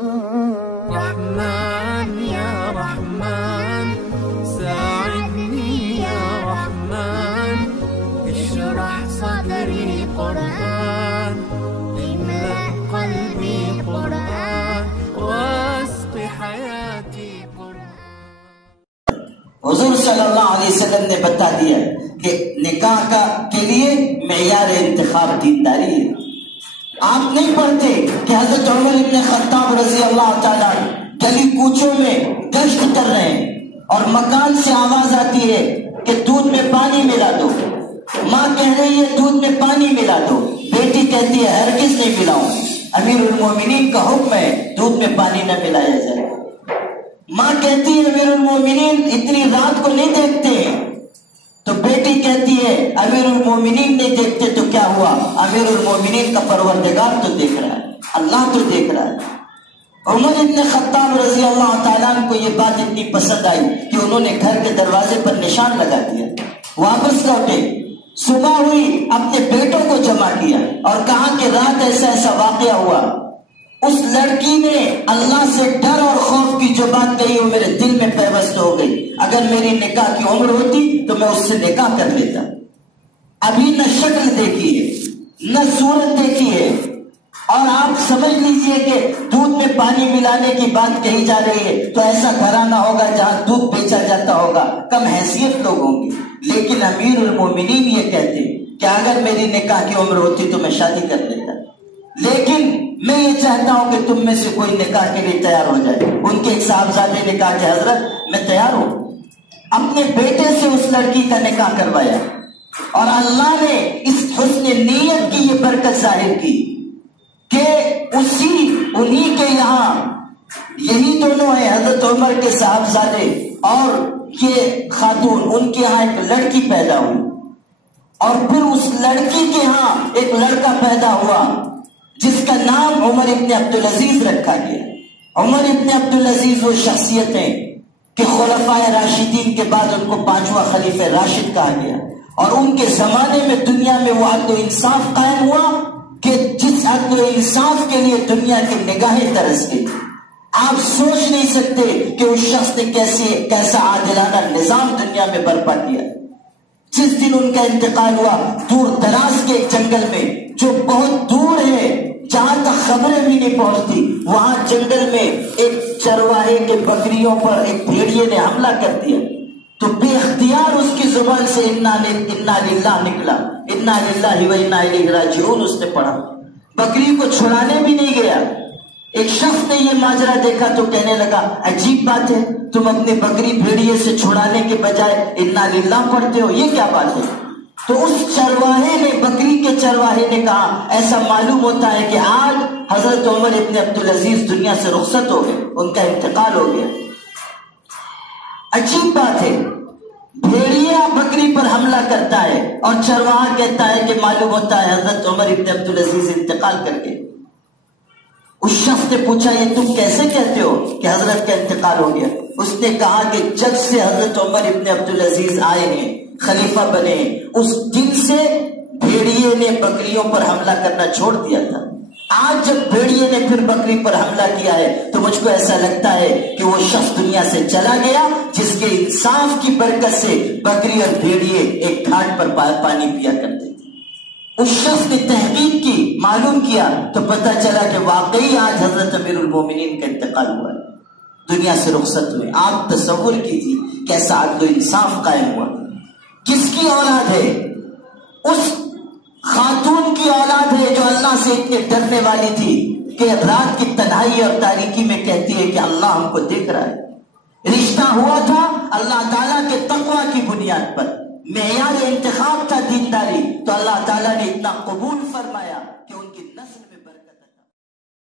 رحمن يا رحمن ساعدني يا رحمن اشرح صدري قرآن املأ قلبي قرآن واسق حياتي قرآن. حضور صلی اللہ علیہ وسلم نے بتا دیا کہ نکاح کے لیے معیار انتخاب دینداری ہے. آپ نہیں پڑھتے کہ حضرت عمر ابن خطاب رضی اللہ تعالیٰ گلی کوچوں میں گشت کر رہے ہیں اور مکان سے آواز آتی ہے کہ دودھ میں پانی ملا دو. ماں کہہ رہی ہے دودھ میں پانی ملا دو. بیٹی کہتی ہے ہرگز نہیں ملاؤں، امیر المومنین کا حکم ہے دودھ میں پانی نہ ملایا جائے. ماں کہتی ہے امیر المومنین اتنی رات کو نہیں دیکھتے، تو بیٹی کہتی ہے امیر المومنین نہیں دیکھتے تو کیا ہوا، امیر المومنین کا پروردگار تو دیکھ رہا ہے، اللہ تو دیکھ رہا ہے. عمر ابن خطاب رضی اللہ تعالیٰ کو یہ بات اتنی پسند آئی کہ انہوں نے گھر کے دروازے پر نشان لگا دیا. واپس لوٹے، صبح ہوئی، اپنے بیٹوں کو جمع کیا اور کہا کہ رات ایسا ایسا واقعہ ہوا. اس لڑکی نے اللہ سے ڈر اور خوف کی جو بات کہی وہ میرے دل میں پیوست ہو گئی. اگر میری نکاح کی عمر ہوتی تو میں اس سے نکاح کر لیتا. ابھی نہ شکل دیکھی ہے نہ صورت دیکھی ہے، اور آپ سمجھ لیجئے کہ دودھ میں پانی ملانے کی بات کہی جا رہی ہے تو ایسا گھرانہ ہوگا جہاں دودھ بیچا جاتا ہوگا، کم حیثیت لوگ ہوں گے. لیکن امیر المومنین یہ کہتے کہ اگر میری نکاح کی عمر ہوتی تو میں شادی کر لیتا، لیکن میں یہ چاہتا ہوں کہ تم میں سے کوئی نکاح کے لیے تیار ہو جائے. ان کے ایک صاحبزادے نے کہا کہ حضرت میں تیار ہوں. اپنے بیٹے سے اس لڑکی کا نکاح کروایا اور اللہ نے اس حسن نیت کی یہ برکت ظاہر کی کہ انہی کے یہاں یہی دونوں ہیں، حضرت عمر کے صاحبزادے اور یہ خاتون، ان کے یہاں ایک لڑکی پیدا ہوئی اور پھر اس لڑکی کے ہاں ایک لڑکا پیدا ہوا جس کا نام عمر ابن عبدالعزیز رکھا گیا. عمر ابن عبدالعزیز وہ شخصیت ہیں کہ خلفائے راشدین کے بعد ان کو 5واں خلیفہ راشد کہا گیا، اور ان کے زمانے میں دنیا میں وہ عدل و انصاف قائم ہوا کہ جس عدل و انصاف کے لیے دنیا کی نگاہیں ترس گئی. آپ سوچ نہیں سکتے کہ اس شخص نے کیسا عادلانہ نظام دنیا میں برپا کیا. جس دن ان کا انتقال ہوا دور دراز کے ایک جنگل میں جو بہت دور ہے، جہاں تک خبریں بھی نہیں پہنچتی، وہاں جنگل میں ایک چرواہے کے بکریوں پر ایک بھیڑیے نے حملہ کر دیا تو بے اختیار اس کی زبان سے انا للہ نکلا، انا للہ و انا الیہ راجعون اس نے پڑھا. بکری کو چھڑانے بھی نہیں گیا. ایک شخص نے یہ ماجرا دیکھا تو کہنے لگا عجیب بات ہے، تم اپنی بکری بھیڑیے سے چھڑانے کے بجائے انا للہ پڑھتے ہو، یہ کیا بات ہے؟ تو اس چرواہے نے، بکری کے چرواہے نے کہا ایسا معلوم ہوتا ہے کہ آج حضرت عمر ابن عبدالعزیز دنیا سے رخصت ہو گئے، ان کا انتقال ہو گیا. عجیب بات ہے، بھیڑیا بکری پر حملہ کرتا ہے اور چرواہا کہتا ہے کہ معلوم ہوتا ہے حضرت عمر ابن عبدالعزیز انتقال کر گئے. اس شخص نے پوچھا یہ تم کیسے کہتے ہو کہ حضرت کا انتقال ہو گیا؟ اس نے کہا کہ جب سے حضرت عمر ابن عبدالعزیز آئے ہیں، خلیفہ بنے، اس دن سے بھیڑیے نے بکریوں پر حملہ کرنا چھوڑ دیا تھا. آج جب بھیڑیے نے پھر بکری پر حملہ کیا ہے تو مجھ کو ایسا لگتا ہے کہ وہ شخص دنیا سے چلا گیا جس کے انصاف کی برکت سے بکری اور بھیڑیے ایک گھاٹ پر پانی پیا کرتے تھے. اس شخص نے تحقیق کی، معلوم کیا تو پتہ چلا کہ واقعی آج حضرت امیر المومنین کا انتقال ہوا ہے، دنیا سے رخصت ہوئے. آپ تصور کیجیے کیسا عدل و انصاف قائم ہوا. کس کی اولاد ہے؟ اس خاتون کی اولاد ہے جو اللہ سے اتنے ڈرنے والی تھی کہ رات کی تنہائی اور تاریکی میں کہتی ہے کہ اللہ ہم کو دیکھ رہا ہے. رشتہ ہوا تھا اللہ تعالیٰ کے تقوی کی بنیاد پر، معیار انتخاب تھا دینداری، تو اللہ تعالیٰ نے اتنا قبول فرمایا.